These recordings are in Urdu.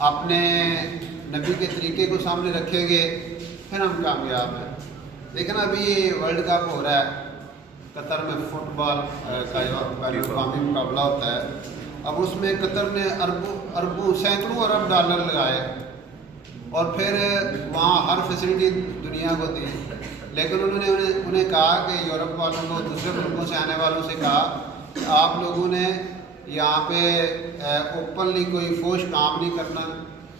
اپنے نبی کے طریقے کو سامنے رکھیں گے پھر ہم کامیاب ہیں۔ لیکن ابھی یہ ورلڈ کپ ہو رہا ہے، قطر میں فٹ بال کا بین الاقوامی مقابلہ ہوتا ہے۔ اب اس میں قطر نے اربوں سینکڑوں ارب ڈالر لگائے اور پھر وہاں ہر فیسلٹی دنیا کو دی، لیکن انہیں کہا کہ یورپ والوں کو، دوسرے ملکوں سے آنے والوں سے کہا کہ آپ لوگوں نے یہاں پہ اوپنلی کوئی فوش کام نہیں کرنا،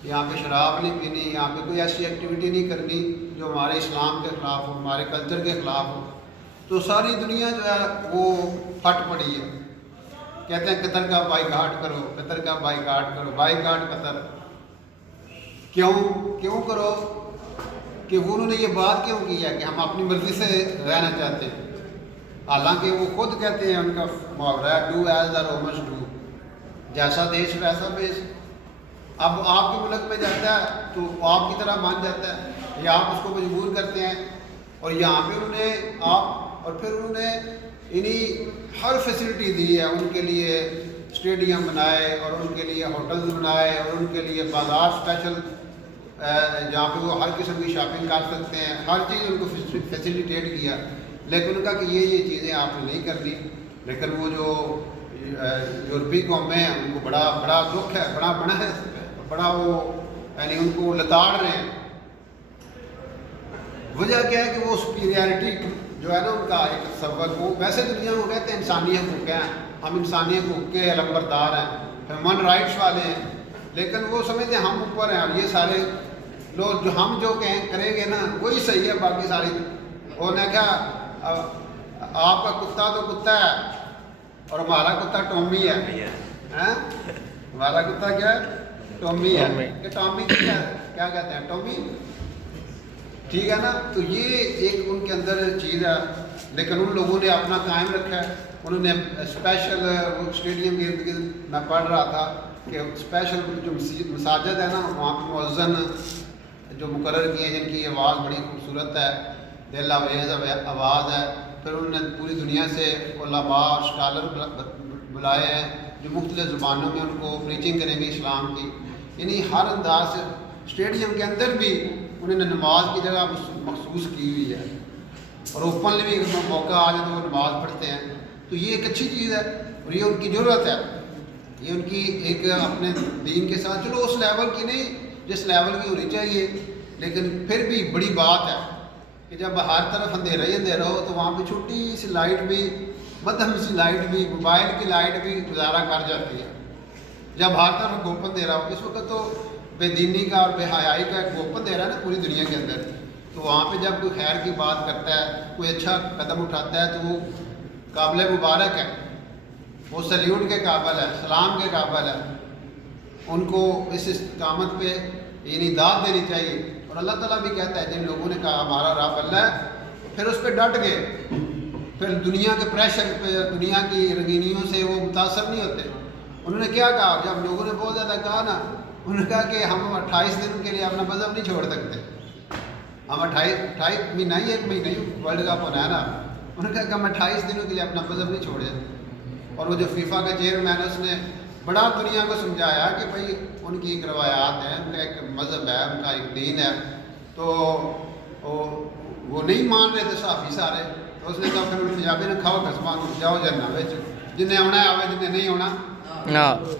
یہاں پہ شراب نہیں پینی، یہاں پہ کوئی ایسی ایکٹیویٹی نہیں کرنی جو ہمارے اسلام کے خلاف ہو، ہمارے کلچر کے خلاف ہو۔ تو ساری دنیا جو ہے وہ پھٹ پڑی ہے، کہتے ہیں قطر کا بائیکاٹ کرو، قطر کا بائیکاٹ کرو، بائیکاٹ قطر۔ کیوں کرو کہ انہوں نے یہ بات کیوں کی ہے کہ ہم اپنی مرضی سے رہنا چاہتے ہیں، حالانکہ وہ خود کہتے ہیں، ان کا محاورہ ہے do as the Romans do, جیسا دیش ویسا بیش۔ اب آپ کے ملک میں جاتا ہے تو آپ کی طرح بن جاتا ہے، یا آپ اس کو مجبور کرتے ہیں، اور یہاں پہ انہوں نے انہیں ہر فیسلٹی دی ہے، ان کے لیے اسٹیڈیم بنائے اور ان کے لیے ہوٹلز بنائے اور ان کے لیے بازار اسپیشل جہاں پہ وہ ہر قسم کی شاپنگ کر سکتے ہیں، ہر چیز ان کو فیسیلیٹیٹ کیا، لیکن ان کا کہ یہ چیزیں آپ نے نہیں کرنی۔ لیکن وہ جو یورپی قومیں ہیں ان کو بڑا دکھ ہے، بڑا وہ یعنی ان کو لتاڑ رہے ہیں۔ وجہ کیا ہے کہ وہ سپیریارٹی جو ہے نا ان کا ایک سبق، وہ ویسے دنیا کو کہتے ہیں انسانی حقوق ہیں، ہم انسانی حقوق کے علمبردار ہیں، ہیومن رائٹس والے ہیں، لیکن وہ سمجھتے ہیں ہم اوپر ہیں اور یہ سارے لوگ جو ہم کریں گے نا وہی صحیح ہے، باقی ساری وہ نے کیا آپ کا کتا تو کتا ہے اور ہمارا کتا ٹومی ہے، ہمارا کتا کیا ہے؟ ٹومی ہے، کہ ٹومی کیا کہتے ہیں؟ ٹومی، ٹھیک ہے نا۔ تو یہ ایک ان کے اندر چیز ہے، لیکن ان لوگوں نے اپنا قائم رکھا ہے۔ انہوں نے اسپیشل اسٹیڈیم کے ارد گرد میں پڑھ رہا تھا کہ اسپیشل جو مساجد ہے نا وہاں پہ مؤذن جو مقرر کیے ہیں، جن کی آواز بڑی خوبصورت ہے، دل آویز آواز ہے۔ پھر انہوں نے پوری دنیا سے علماء اسکالر بلائے ہیں جو مختلف زبانوں میں ان کو پریچنگ کریں گے اسلام کی، یعنی ہر انداز سے۔ اسٹیڈیم کے اندر بھی انہوں نے نماز کی جگہ مخصوص کی ہوئی ہے، اور اوپنلی بھی موقع آ جائے تو وہ نماز پڑھتے ہیں۔ تو یہ ایک اچھی چیز ہے اور یہ ان کی ضرورت ہے، یہ ان کی ایک اپنے دین کے ساتھ، چلو اس لیول کی نہیں جس لیول کی ہونی چاہیے، لیکن پھر بھی بڑی بات ہے کہ جب ہر طرف اندھیرا ہی اندھیرا ہو تو وہاں پہ چھوٹی سی لائٹ بھی، مدھم سی لائٹ بھی، موبائل کی لائٹ بھی گزارا کر جاتی ہے۔ جب ہر طرف گھوپ اندھیرا ہو، اس وقت تو بے دینی کا اور بے حیائی کا ایک گھوپ اندھیرا ہے نا پوری دنیا کے اندر، تو وہاں پہ جب کوئی خیر کی بات کرتا ہے، کوئی اچھا قدم اٹھاتا ہے تو وہ قابل مبارک ہے، وہ سلیوٹ کے قابل ہے، سلام کے قابل ہے، ان کو اس استقامت پہ یعنی داد دینی چاہیے۔ اور اللہ تعالیٰ بھی کہتا ہے جن لوگوں نے کہا ہمارا رب اللہ ہے، پھر اس پہ ڈٹ گئے، پھر دنیا کے پریشر پہ، دنیا کی رنگینیوں سے وہ متاثر نہیں ہوتے۔ انہوں نے کیا کہا جب لوگوں نے بہت زیادہ کہا نا، انہوں نے کہا کہ ہم 28 دن کے لیے اپنا مذہب نہیں چھوڑ سکتے، ہم 28 مہینہ ہی، ایک مہینہ ہی ورلڈ کپ ہونا ہے نا، انہوں نے کہا کہ ہم 28 دنوں کے لیے اپنا مذہب نہیں چھوڑے۔ اور وہ جو فیفا کا چیئرمین ہے اس نے بڑا دنیا کو سمجھایا کہ بھائی ان کی ایک روایات ہیں، ان کا ایک مذہب ہے، ان کا ایک دین ہے، تو وہ نہیں مان رہے تھے صحافی سارے، تو اس نے کہا پھر پنجابی نے کھاؤ قسمان جاؤ جنہ بچ، جنہیں آنا ہے آوے، جنہیں نہیں آنا۔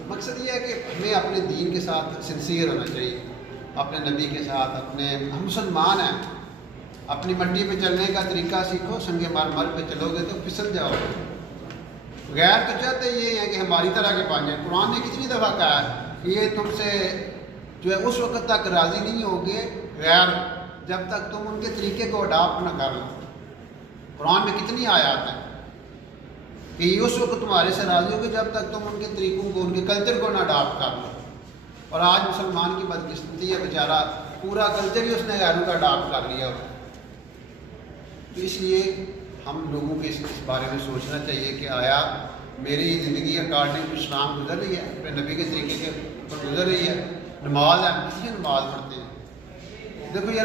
مقصد یہ ہے کہ ہمیں اپنے دین کے ساتھ سنسیئر ہونا چاہیے، اپنے نبی کے ساتھ، ہم مسلمان ہیں، اپنی مٹی پہ چلنے کا طریقہ سیکھو، سنگ مرمر پہ چلو گے تو پھسل جاؤ گے۔ غیر تو چاہتے یہ ہیں کہ ہماری طرح کے بن جائیں۔ قرآن نے کتنی دفعہ کہا ہے کہ یہ تم سے جو ہے اس وقت تک راضی نہیں ہوگے غیر جب تک تم ان کے طریقے کو اڈاپٹ نہ کر لو۔ قرآن میں کتنی آیات ہیں کہ یہ اس وقت تمہارے سے راضی ہوگے جب تک تم ان کے طریقوں کو، ان کے کلچر کو نہ اڈاپٹ کر لو۔ اور آج مسلمان کی بدقسمتی ہے بیچارہ، پورا کلچر ہی اس نے غیروں کا اڈاپٹ کر لیا ہو۔ تو اس لیے ہم لوگوں کے اس بارے میں سوچنا چاہیے کہ آیا میری زندگی اکارڈنگ اسلام گزر رہی ہے، اپنے نبی کے طریقے کے پر گزر رہی ہے؟ نماز ہے، کسی نماز پڑھتے ہیں، دیکھو یار